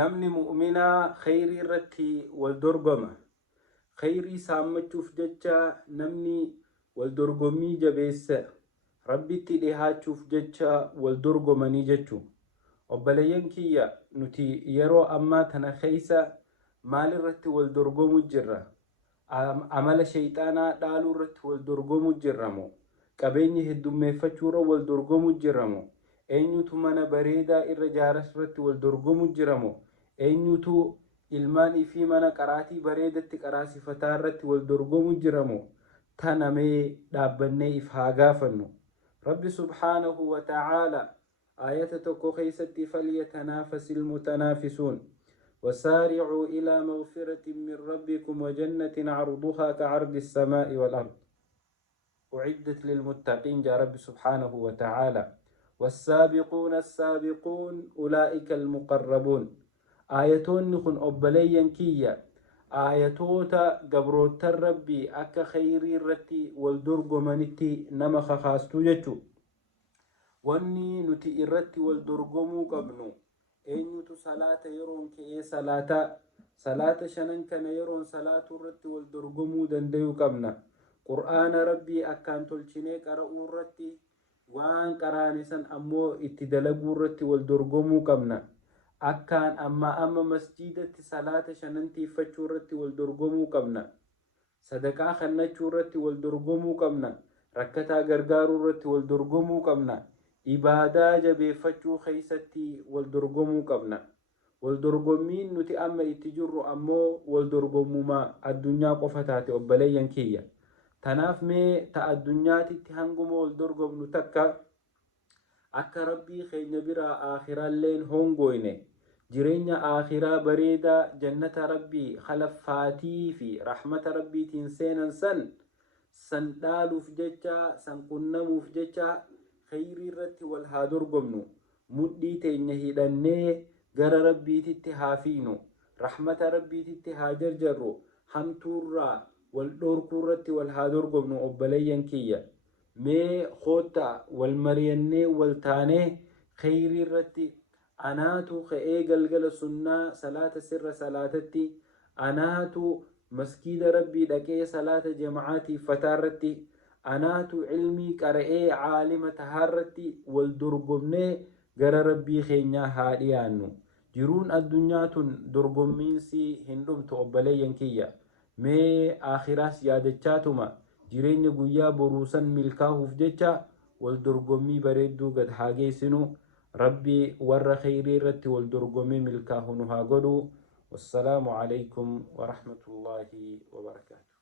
namni mu'minaa khayrii irratti wal dorgoma. Khayrii saammachuuf jecha namni wal dorgommii jabeessa rabbitti dhihaachuuf jecha wal dorgomanii jechuudha. Obboleeyyan kiyya nuti yeroo ammaa tana keessa maal irratti wal dorgomuu jirra? Amala shayxaanaa dhaaluu irratti wal dorgomuu jirra moo? Qabeenya heddummeeffachuu irra wal dorgomuu jirra moo? Eenyutu mana bareedaa irra jaaras irratti wal dorgomuu jira moo? Eenyutu ilmaanii fi mana qaraatii bareedatti qaraasifataa irratti wal dorgomuu jira moo? Tana mee dhaabbannee if haa gaafannu. Rabbi subhaanahu wa ta'aala آية تكو خيستي فليتنافس المتنافسون وسارعوا إلى مغفرة من ربكم وجنة عرضها كعرض السماء والأرض أعدت للمتقين جاء رب سبحانه وتعالى والسابقون السابقون أولئك المقربون. آياتون نخن أبليا كيا آياتوتا قبروت الربي أكا خيري رتي والدرق منتي نمخ خاستو يجو wanni nuti irratti wal dorgomuu qabnu eenyutu salaata yeroon ka'ee salaata shanan kana yeroon salaatu irratti wal dorgomuu danda'uu qabna. Qur'aana rabbii akkaan tolchinee qara'uu irratti waan qaraane san ammoo itti dalaguu irratti wal dorgomuu qabna. Akkaan amma masjiidatti salaata shanan tiiffachuu irratti wal dorgomuu qabna. Sadaqaa kennachuu irratti wal dorgomuu qabna. Rakkataa gargaaruu irratti wal dorgomuu qabna. Ibaadaa jabeeffachuu keessatti wal dorgomuu qabna. Wal dorgommiin nuti amma itti jirru ammoo wal dorgommuma addunyaa qofa taate obboleeyyan kiyya. Tanaaf mee ta addunyaatitti hanguma wal dorgomnu takka akka rabbii keenya biraa aakhiraalleen hongoyne jireenya aakhiraa bareedaa jannata rabbii khalaffaatii fi rahmata rabbiitiin seenan san dhaaluuf jecha san qunnamuuf jecha khayrii irratti wal haa dorgomnu. Mudhii teenya hidhannee gara rabbiititti haa fiinu. Rahmata rabbiititti haa jarjarru. Hamtuurraa wal dhorkuu irratti wal haa dorgomnu obboleeyyan kiyya. Mee khoota wal mariyannee wal taanee khayrii irratti anaatu ka'ee galgala sunnaa salaata sirra salaatatti anaatu masgiida rabbii dhaqee salaata jama'aatii fataa irratti anaatu ilmii qara'ee caalima tahaarratti wal dorgomnee gara rabbii keenyaa haa dhiyaannu. Jiruun addunyaa tun dorgommiinsi hin dhumtu obboleeyyan kiyya. Mee aakhiraas yaadachaatuma jireenya guyyaa boruusan milkaahuuf jecha wal dorgommii bareedduu gad haa geessinu. Rabbi warra khayrii irratti wal dorgommii milkaahu nu haa godhu. Wassalaamu alaykum wa rahmatullaahi wa barakaatuh.